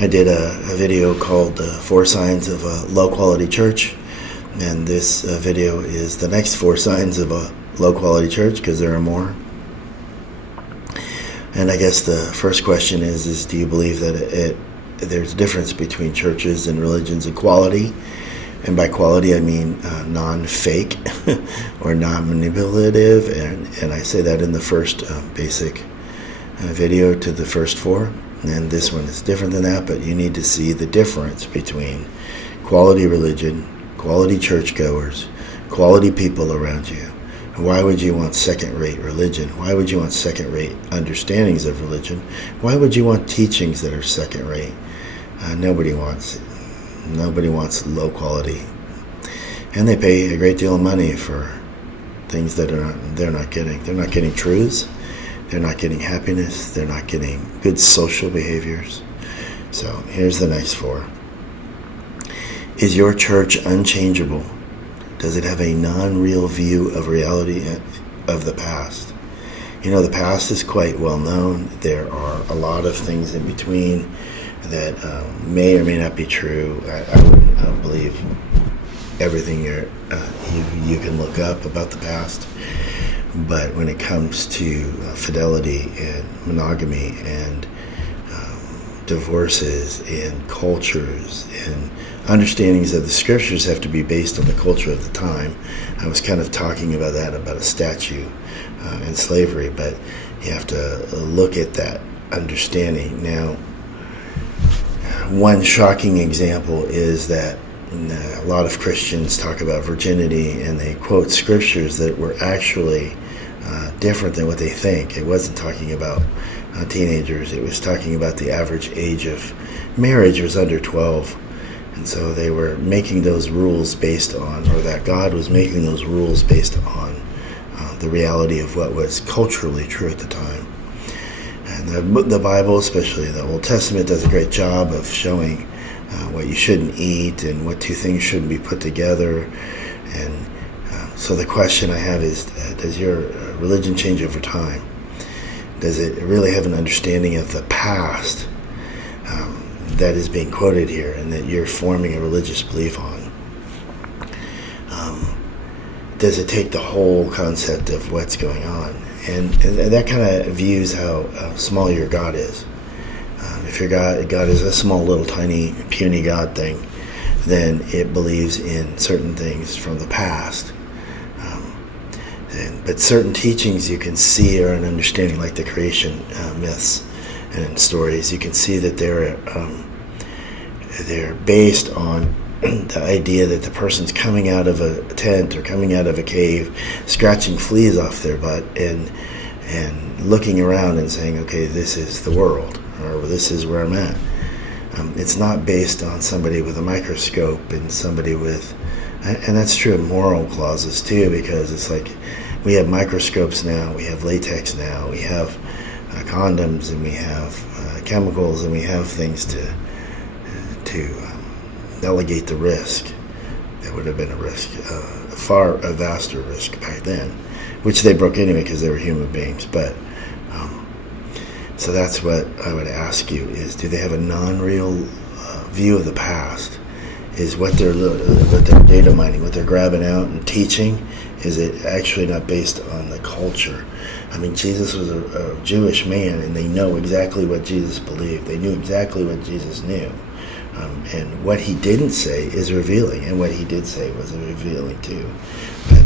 I did a video called Four Signs of a Low Quality Church, and this video is the next 4 signs of a low quality church, because there are more. And I guess the first question is do you believe that there's a difference between churches and religions in quality? And by quality, I mean non-fake or non-manipulative. And I say that in the first basic video to the first 4. And this one is different than that, but you need to see the difference between quality religion, quality churchgoers, quality people around you. Why would you want second-rate religion? Why would you want second-rate understandings of religion? Why would you want teachings that are second-rate? Nobody wants low quality, and they pay a great deal of money for things that they're not getting. They're not getting truths. They're not getting happiness. They're not getting good social behaviors. So here's the next 4. Is your church unchangeable? Does it have a non-real view of reality of the past? You know, the past is quite well known. There are a lot of things in between that may or may not be true. I wouldn't believe everything you can look up about the past. But when it comes to fidelity and monogamy and divorces and cultures and understandings of the scriptures have to be based on the culture of the time. I was kind of talking about that, about a statue and slavery, but you have to look at that understanding. Now, one shocking example is that a lot of Christians talk about virginity and they quote scriptures that were actually different than what they think. It wasn't talking about teenagers. It was talking about the average age of marriage was under 12. And so they were making those rules based on, or that God was making those rules based on the reality of what was culturally true at the time. And the Bible, especially the Old Testament, does a great job of showing what you shouldn't eat and what 2 things shouldn't be put together. And so the question I have is, does your religion change over time? Does it really have an understanding of the past that is being quoted here and that you're forming a religious belief on? Does it take the whole concept of what's going on? And that kind of views how small your God is. If your God is a small, little, tiny, puny God thing, then it believes in certain things from the past. But certain teachings you can see or an understanding, like the creation myths and stories, you can see that they're based on the idea that the person's coming out of a tent or coming out of a cave, scratching fleas off their butt and looking around and saying, okay, this is the world, or this is where I'm at. It's not based on somebody with a microscope and somebody with, and that's true of moral clauses too, because it's like we have microscopes now, we have latex now, we have condoms, and we have chemicals, and we have things to delegate the risk. That would have been a risk, a vaster risk back then, which they broke anyway because they were human beings. But so that's what I would ask you is, do they have a non-real view of the past? Is what they're data mining, what they're grabbing out and teaching, is it actually not based on the culture? I mean, Jesus was a Jewish man, and they know exactly what Jesus believed. They knew exactly what Jesus knew. And what he didn't say is revealing, and what he did say was revealing too. But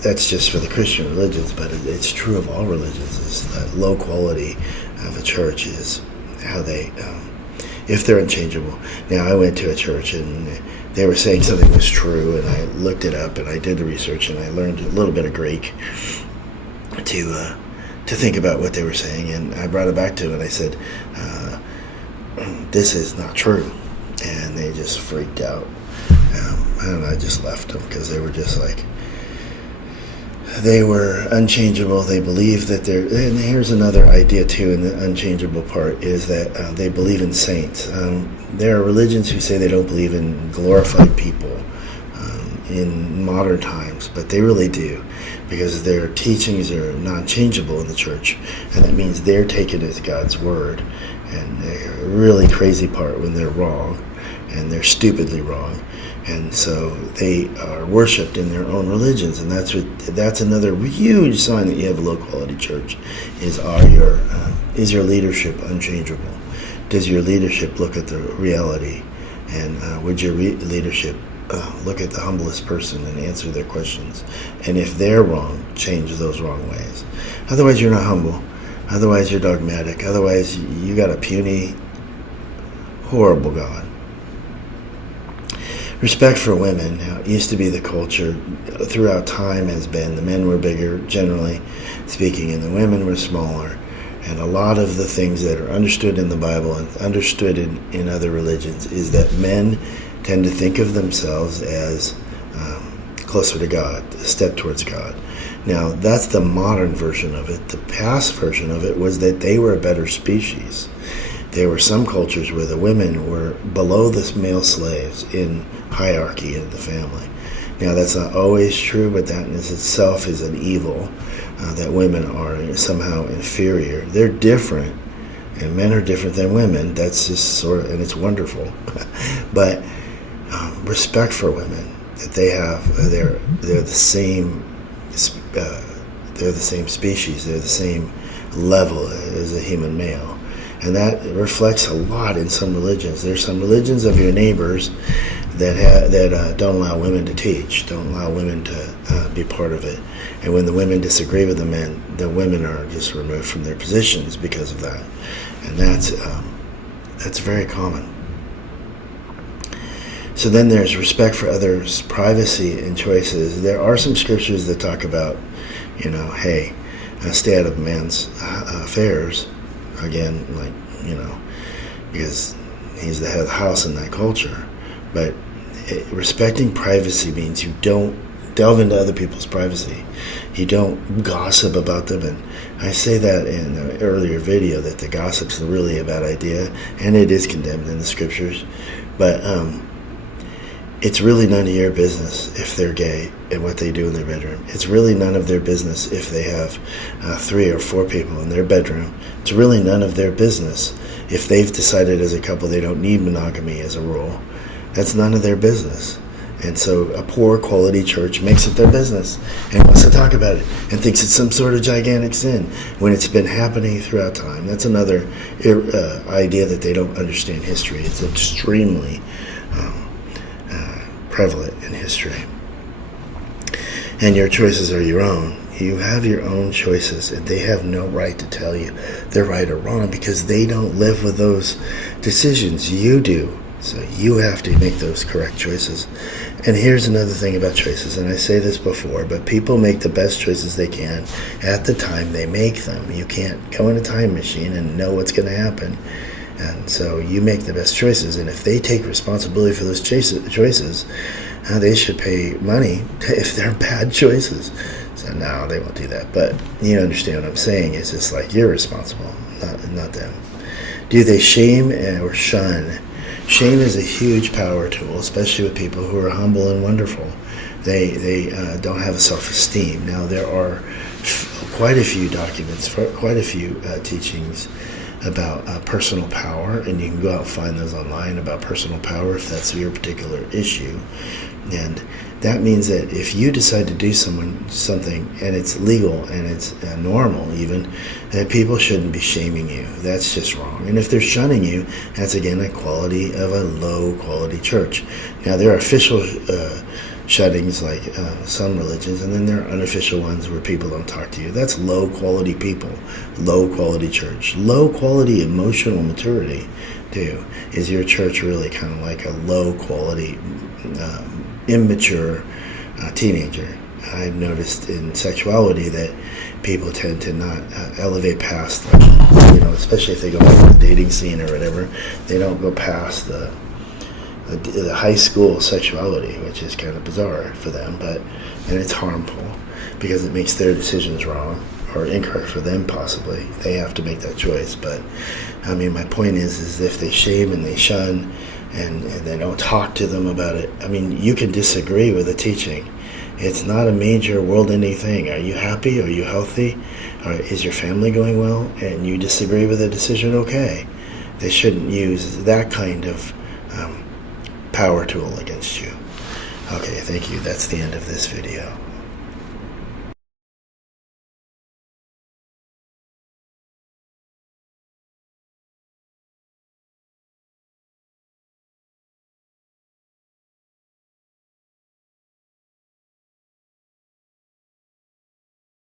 that's just for the Christian religions, but it's true of all religions, is that low quality of a church is how they, if they're unchangeable. Now, I went to a church, and they were saying something was true, and I looked it up, and I did the research, and I learned a little bit of Greek to think about what they were saying, and I brought it back to them, and I said, this is not true. And they just freaked out. I don't know, I just left them because they were just like, they were unchangeable. They believe that and here's another idea too in the unchangeable part, is that they believe in saints. There are religions who say they don't believe in glorified people in modern times, but they really do, because their teachings are non-changeable in the church, and that means they're taken as God's word. And the really crazy part when they're wrong, and they're stupidly wrong, and so they are worshipped in their own religions, and that's another huge sign that you have a low quality church. Is your leadership unchangeable? Does your leadership look at the reality, and would your leadership look at the humblest person and answer their questions? And if they're wrong, change those wrong ways. Otherwise, you're not humble. Otherwise, you're dogmatic. Otherwise, you got a puny, horrible God. Respect for women. Now, it used to be the culture throughout time has been the men were bigger, generally speaking, and the women were smaller. And a lot of the things that are understood in the Bible and understood in other religions is that men tend to think of themselves as closer to God, a step towards God. Now, that's the modern version of it. The past version of it was that they were a better species. There were some cultures where the women were below the male slaves in hierarchy in the family. Now, that's not always true, but that in itself is an evil, that women are somehow inferior. They're different, and men are different than women. That's just sort of, and it's wonderful. But respect for women, that they have, they're the same. They're the same species. They're the same level as a human male, and that reflects a lot in some religions. There's some religions of your neighbors that don't allow women to teach, don't allow women to be part of it. And when the women disagree with the men, the women are just removed from their positions because of that. And that's very common. So then there's respect for others' privacy and choices. There are some scriptures that talk about, hey, stay out of man's affairs. Again, because he's the head of the house in that culture. But respecting privacy means you don't delve into other people's privacy. You don't gossip about them. And I say that in an earlier video that the gossip's really a bad idea, and it is condemned in the scriptures. But it's really none of your business if they're gay and what they do in their bedroom. It's really none of their business if they have 3 or 4 people in their bedroom. It's really none of their business if they've decided as a couple they don't need monogamy as a rule. That's none of their business. And so a poor quality church makes it their business and wants to talk about it and thinks it's some sort of gigantic sin when it's been happening throughout time. That's another idea that they don't understand history. It's extremely prevalent in history. And your choices are your own. You have your own choices, and they have no right to tell you they're right or wrong because they don't live with those decisions. You do. So you have to make those correct choices. And here's another thing about choices, and I say this before, but people make the best choices they can at the time they make them. You can't go in a time machine and know what's going to happen. And so you make the best choices, and if they take responsibility for those choices, they should pay money if they're bad choices. So no, they won't do that. But you understand what I'm saying. It's just like you're responsible, not them. Do they shame or shun? Shame is a huge power tool, especially with people who are humble and wonderful. They don't have a self-esteem. Now, there are quite a few documents, quite a few teachings about personal power, and you can go out and find those online about personal power if that's your particular issue. And that means that if you decide to do something and it's legal and it's normal even, that people shouldn't be shaming you. That's just wrong. And if they're shunning you, that's again a quality of a low quality church. Now there are official shuttings like some religions, and then there are unofficial ones where people don't talk to you. That's low quality people, low quality church, low quality emotional maturity too. Is your church really kind of like a low quality immature teenager? I've noticed in sexuality that people tend to not elevate past, especially if they go into the dating scene or whatever, they don't go past the high school sexuality, which is kind of bizarre for them, and it's harmful because it makes their decisions wrong or incorrect for them possibly. They have to make that choice. But I mean, my point is if they shame and they shun and they don't talk to them about it, I mean, you can disagree with the teaching. It's not a major world-ending thing. Are you happy? Are you healthy? Or is your family going well? And you disagree with the decision, okay. they shouldn't use that kind of power tool against you. Okay, thank you. That's the end of this video.